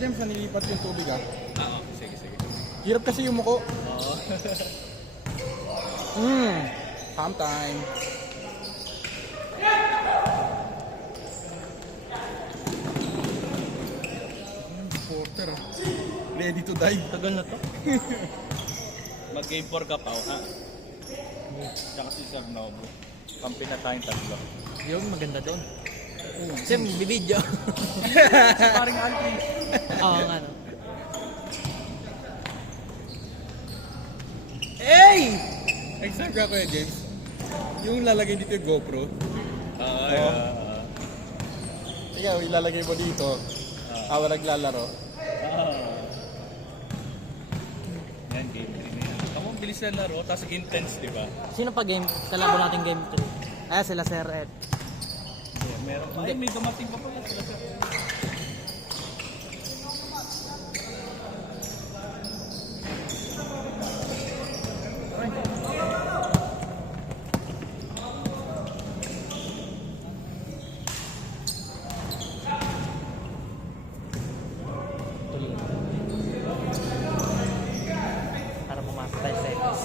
James, nanilipat yung tubig ah. Oo, sige. Hirap kasi yung muko. Oo. Ham time. Porter. Ready to die. Tagal na to. Mag-game 4 ka pa, ha? Tsaka si Sir Nobu. Kampi na tayong tatlo. Yung maganda doon. Sim, bibidyo. Paring Alfie. Oo nga no. Hey! Exam ka kuya James. Yung lalagay dito yung GoPro. Ikaw, ilalagay mo dito. Habang naglalaro. Yan, game 3 na yan. Ako, bilis na laro, tapos intense, di ba? Sino pa game? Kalaban natin game 3. Ay, sila Sir Ed. Yeah, meron. Ay, may dumating pa pala sila sa... Para pumasok tayo sa Edis.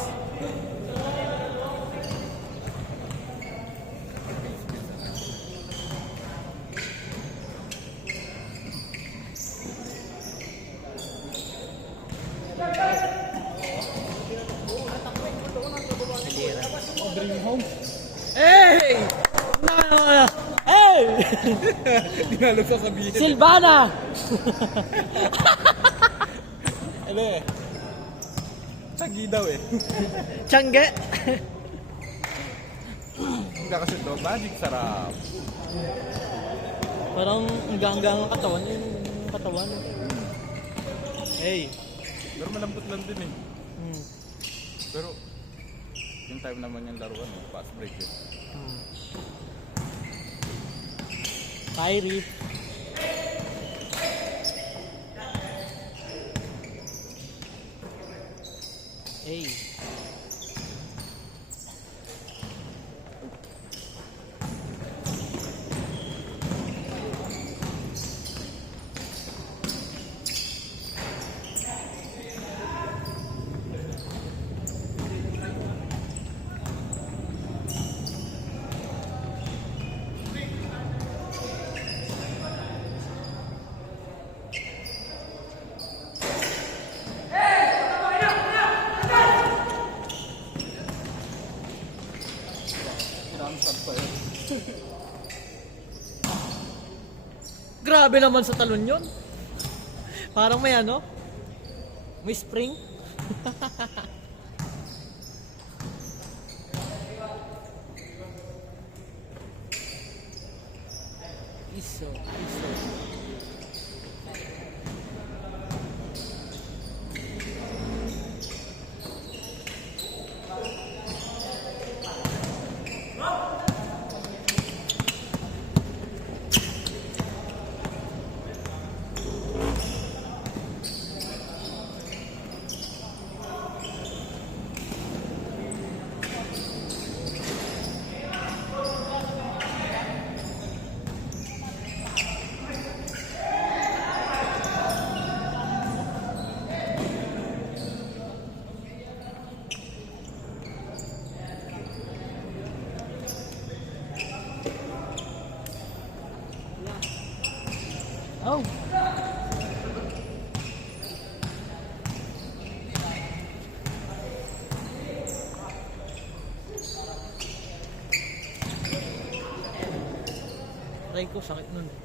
Bring home. Hey! No! Hey! Di na alam sasabihin. Silvana! Ano eh. Tsagi daw eh. Tiangge! Hindi kasi ito. Magic sarap. Parang hanggang ang katawan. Yung katawan. Hey! Pero malambot lang din eh. Hmm. Pero yung time naman yung laruan eh. Fast break eh. Kyrie. Hey. Kinamsad pa eh. Grabe naman sa talon yun. Parang may ano? May spring? Iso. Oh. Try ko, sakit nun eh.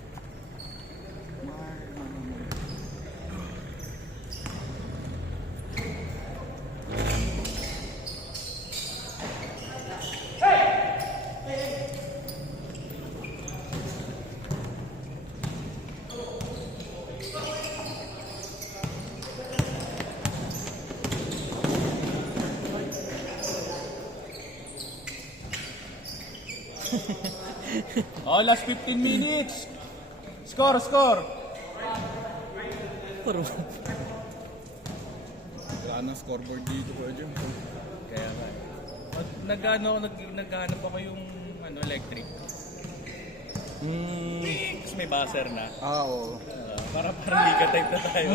Oh, last 15 minutes. Score. Puro. Wala nang scoreboard dito kuya James. Kaya nga. Naghanap ako yung electric. Tapos may buzzer na. Oo. Parang liga type na tayo.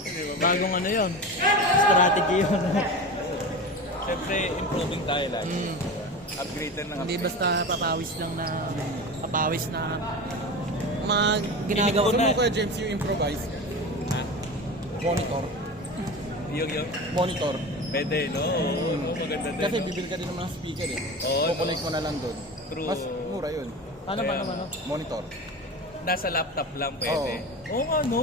Di ba? Bagong ano yun. Strategy yun. Siyempre, improving tayo lang. Upgrade na ng Hindi upgrade. basta papawis na mga ginagawa Piling ko Gusto na. mo Kuya James yung improvise? Ha? Monitor. Yung. Monitor. Pwede, no? Oo, maganda din. Kasi no? bibili ka din ng mga speaker eh. Oo, Kukulik mo na lang doon. True. Mas mura yun. Paano? Monitor. Nasa laptop lang pwede. Oo nga, no?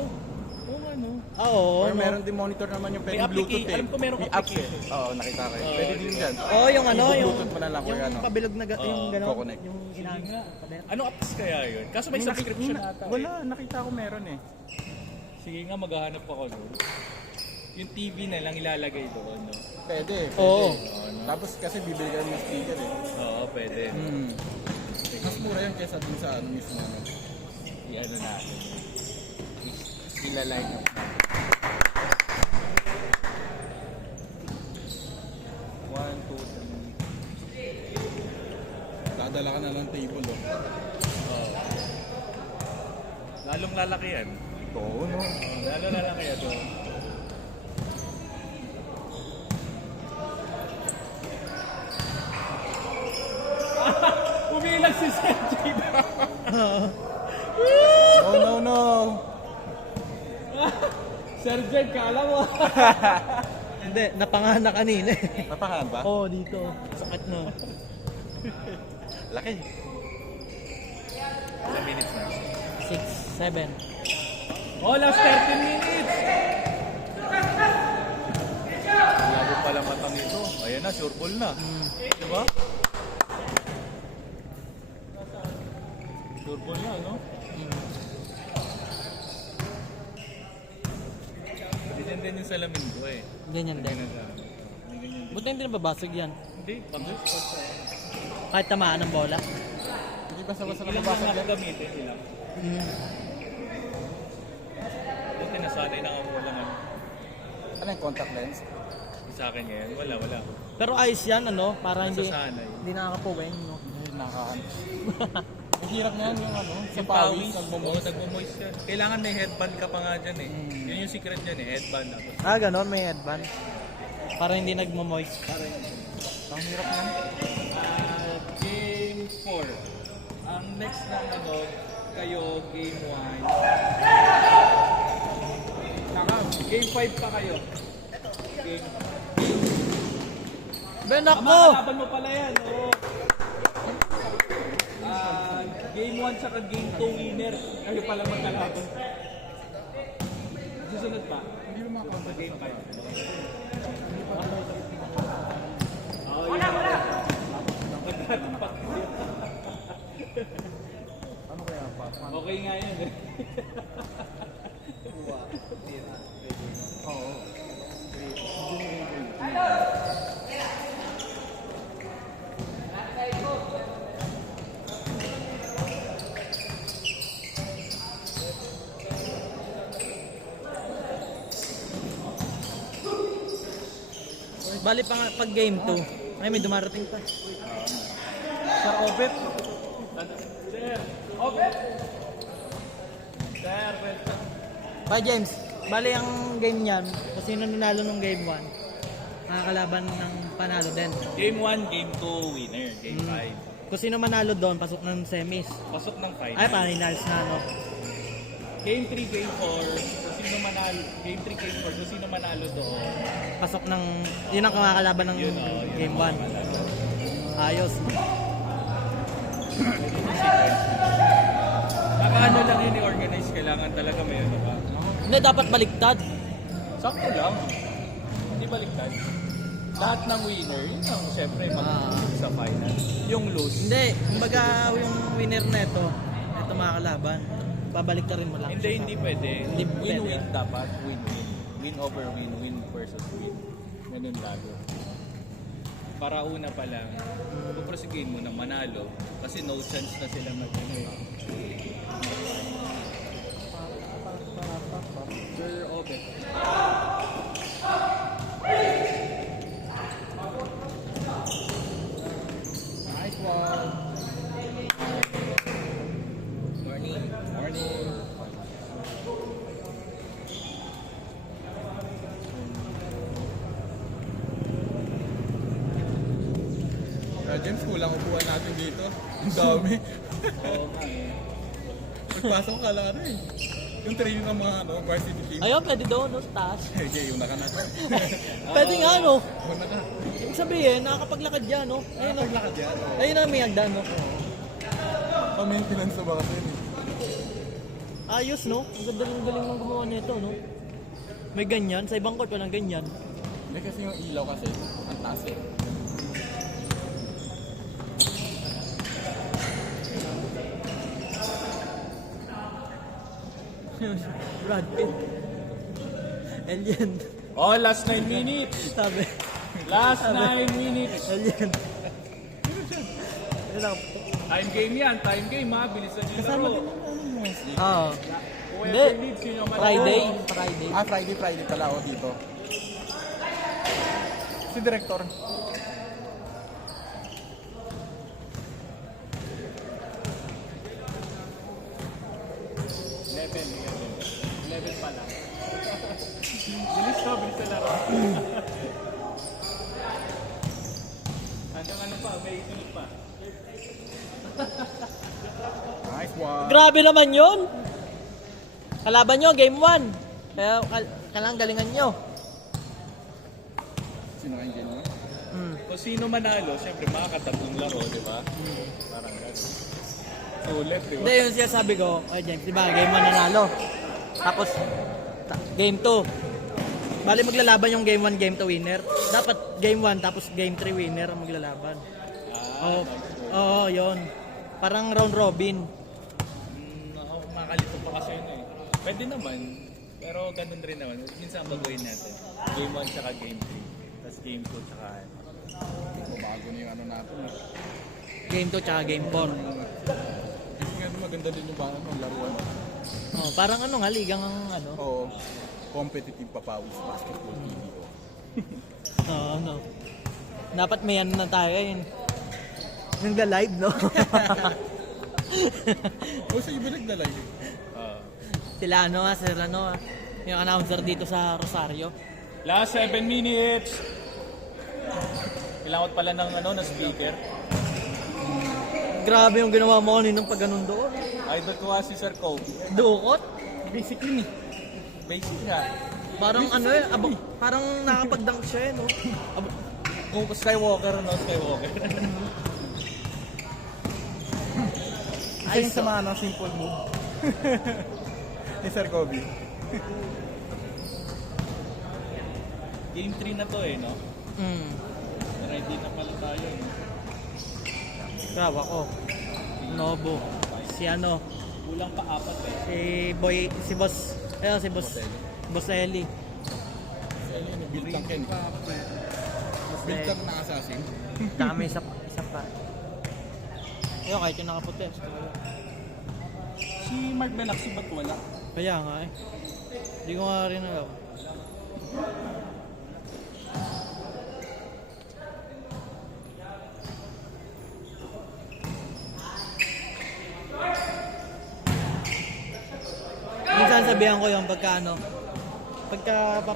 Oo nga, no? Oo. Or meron din monitor naman yung pwede May Bluetooth eh. alam ko merong May apps eh. application. Oo, nakita ko eh. Oo, Pwede din diba? dyan. Oh, yung ano, yung Bluetooth mo na lang kung ano. pabilog na yung gano'n, Kukonek. yung ginagawa. Ano apps kaya yun? Kaso may subscription ata. Wala, nakita ko meron eh. Sige nga, maghahanap ako doon. Yung TV na lang ilalagay doon, no? Pwede. Oo. Tapos kasi bibili ka ng speaker eh. Oo, pwede. Mas mura yun kesa dun sa ano mismo. Ano. I-ano natin. Ila-line up natin. 1, 2, 3. Dadala ka na ng table oh. Lalong lalaki yan. Oo, no? Lalong lalaki yan doon. Umiilag si Sergey na. No, no, no. Sergey, kala mo. Hindi, napangana kanina eh. Napakaan ba? Oo, dito. Sakit na. Laki. Ilang minutes na? 6, 7. Oh, last 13 minutes! Labo pala matang ito. Ayan na, sure ball na. Diba? Sure ball na, no? Ganyan din yung salamin ko eh. Ganyan din. Buti hindi nababasag yan. Hindi, pang-spot siya. Kahit tamaan ng bola. Hindi basta-basta Ilang lang nababasag ako yan. gamitin, ilang. Buti nasanay na ako walang ano. Ano yung contact lens? Sa akin ngayon, wala. Pero ayos yan, ano? Para hindi Nasasanay. hindi nakakapuwing, no? Hindi nakakaan. Ang hirap niyan yung ano, sa Yung pawis, pawis, nagmumoist. nagmo-moist yan. Kailangan may headband ka pa nga dyan eh. Yun yung secret dyan eh, headband ako. Ah, ganon, may headband. Para hindi nagmo-moist. Ang hirap niyan. Game 4. Ang next na ano, kayo, game 1. Game 5 pa kayo. Game Benak Tama, mo! kalaban mo pala yan, oo. Game 1 tsaka game 2 winner. Kayo pala magkalaban. Susunod pa. Hindi mo makakonta game 5. Ano kaya pa? Okay nga yun eh. Oo. Bali pa nga pag game 2. Ay, may dumarating pa. Sir Obet. Sir, open! Sir, welcome. Pa James, bali ang game niyan, kung sino nanalo ng game 1, makakalaban ng panalo din. Game 1, game 2 winner. Game 5. Kung sino manalo doon, pasok ng semis. Pasok ng final. Ay, finals na, no? Game 3, game 4, kung sino manalo, game 3, game 4, kung sino manalo doon, Pasok ng, yun ang makakalaban ng yun o, yun game ang 1. manalo. Ayos. Nakaano lang yun i-organize, kailangan talaga may ano ka. Hindi, dapat baliktad. Sakto lang. Hindi baliktad. Lahat ng winner, yun ang siyempre sa final. Yung lose. Hindi, kumbaga yung winner na ito makakalaban. Babalik ka rin mo lang. Hindi pwede. Hindi Win-win pwede. dapat. Win-win. Win over win. Win versus win. Ganun lalo. Para una pa lang, puprosigiin mo na manalo kasi no chance na sila mag-ano eh. Sir Obet. Nice one. Morning. Morning. upuan natin dito. Ang dami. Oo nga eh. Pagpasok ka lang eh. Yung training ng mga varsity team. Ayun, pwede doon, no? Sa taas. Okay, una ka na. Pwede nga, no? Una ka. Ibig sabihin, nakakapaglakad yan, no? Ayun, no? Paglakad yan. Ayun na may hagdan, no? Pa-maintenance na ba kasi yun eh. Ayos, no? Ang galing ng gumawa nito, no? May ganyan. Sa ibang court, walang ganyan. Hindi kasi yung ilaw kasi, ang taas eh. Brad Pitt. Alien. Oh, last 9 minutes. Sabi. Last 9 minutes. Alien. Ayun lang. Time game yan. Time game ha. Bilisan nyo yung laro. Oo. Hindi. Whoever leads yun yung Friday. manalo. Friday. Ah, Friday pala ako dito. Si Director. Level pa lang. Bilis na laro. Hanggang ano pa, may isunod pa. Nice one. Grabe naman yun. Kalaban nyo, game 1. Kaya kailangan galingan nyo. Sino kayo dyan mo? Kung sino manalo, syempre makakatatlong laro, di ba? Parang gano'n. Sulit, di ba? Hindi, yung siya sabi ko, ay James, di ba, game 1 nanalo. Tapos, game 2. Bali maglalaban yung game 1, game 2 winner. Dapat game 1, tapos game 3 winner ang maglalaban. Oo, oh, yun. Parang round robin. Makakalito pa kasi yun eh. Pwede naman, pero ganun rin naman. Minsan ang gagawin natin. Game 1 tsaka game 3. Tapos game 2 tsaka... Bago na yung ano natin. Game 2 tsaka game 4. Kasi nga maganda din yung bangan ng laruan. Oh, parang ano nga, ligang ang ano. Oo. Competitive papawis basketball TV. Oo, ano. Dapat may ano na tayo yun. Nagla-live, no? O sa iba naglalay. Sila ano nga, sila ano nga. Yung announcer dito sa Rosario. Last 7 minutes! Kailangan pala ng ano, na speaker. Grabe yung ginawa mo kanina ng pag ganun doon. Idol ko nga si Sir Kobe. Dukot. Basically, Basic nga. Parang ano eh, parang nakapag-dunk siya eh, no? Kung Skywalker, no? Skywalker. isa yung sama ng simple move. Ni Sir Kobe. Game 3 na to eh, no? Ready na pala tayo eh. Grabe ako. Nobo. Si ano, Kulang pa 4 eh. si Boss, ayun si Boss, Boss Eli. Build tank yan. Build tank na assassin. Dami isa pa. Ayun, kahit yung nakaputi. Si Mark Benaxi ba't wala? Kaya nga eh. Hindi ko nga rin alam. Minsan sabihan ko yung pagka ano, pagka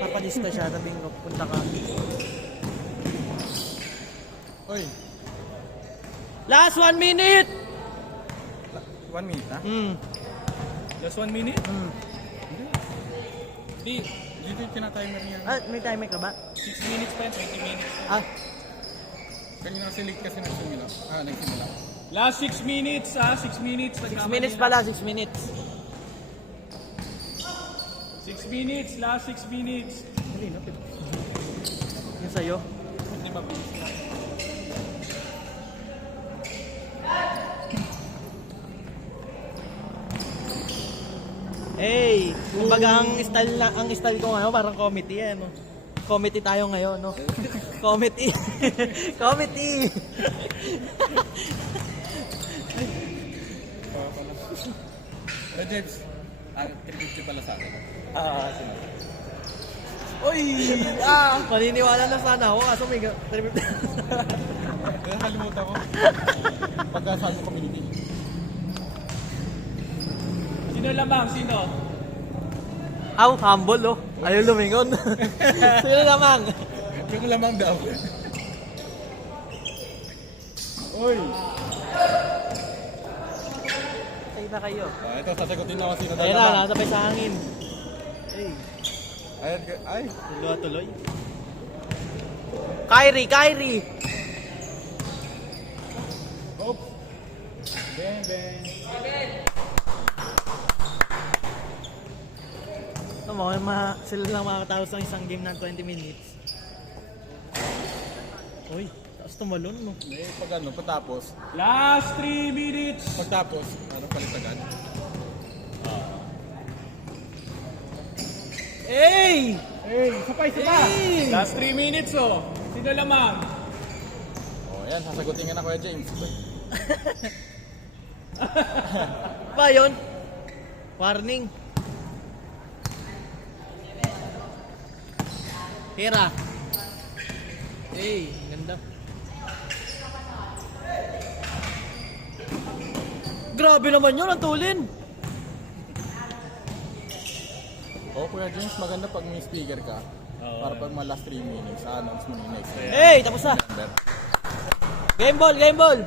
papalista siya, sabihin ko, punta ka. Oy, Last 1 minute! 1 minute na? Just 1 minute? Di, Dito yung tinatimer niya. Ah, may timer ka ba? 6 minutes pa yan, 20 minutes. Ah, Kanina kasi late kasi nagsimula. Nagsimula. Last 6 minutes 6 minutes. 6 minutes pala, 6 minutes. 6 minutes, last 6 minutes. Yung sa'yo. Hindi mabilis na. Hey, kumbaga ang style ko ngayon parang committee eh, no? Committee tayo ngayon, no? Committee. Committee. James, tribute pala sa akin. Sige. Uy! Maniniwala na sana ako kaso may Kaya kalimutan ko. Pagkasabi ko community. Sino lamang? Sino? Aw, humble, oh. Ayaw lumingon. Sino lamang? Yung lamang daw. Uy! Patay na kayo. Ito, sasagutin ako sino Ayun na, nakasabay sa hangin. Ay! Tuloy. Kyrie! Oops! Ben! Sila lang makakatapos ng isang game ng 20 minutes. Uy, tapos tumalon mo. Patapos. Last 3 minutes. Pagtapos, palit agad? Hey! Sapay! Hey! Last 3 minutes oh. Sino lamang? Yan, sasagutin ka na Kuya James. Ba yun? Warning. Hira. Hey, ganda. Grabe naman yun, ang tulin. Kuya James, maganda pag may speaker ka. Para pag last 3 minutes, announce mo yung next. Hey, tapos na. Number. Game ball! Game ball.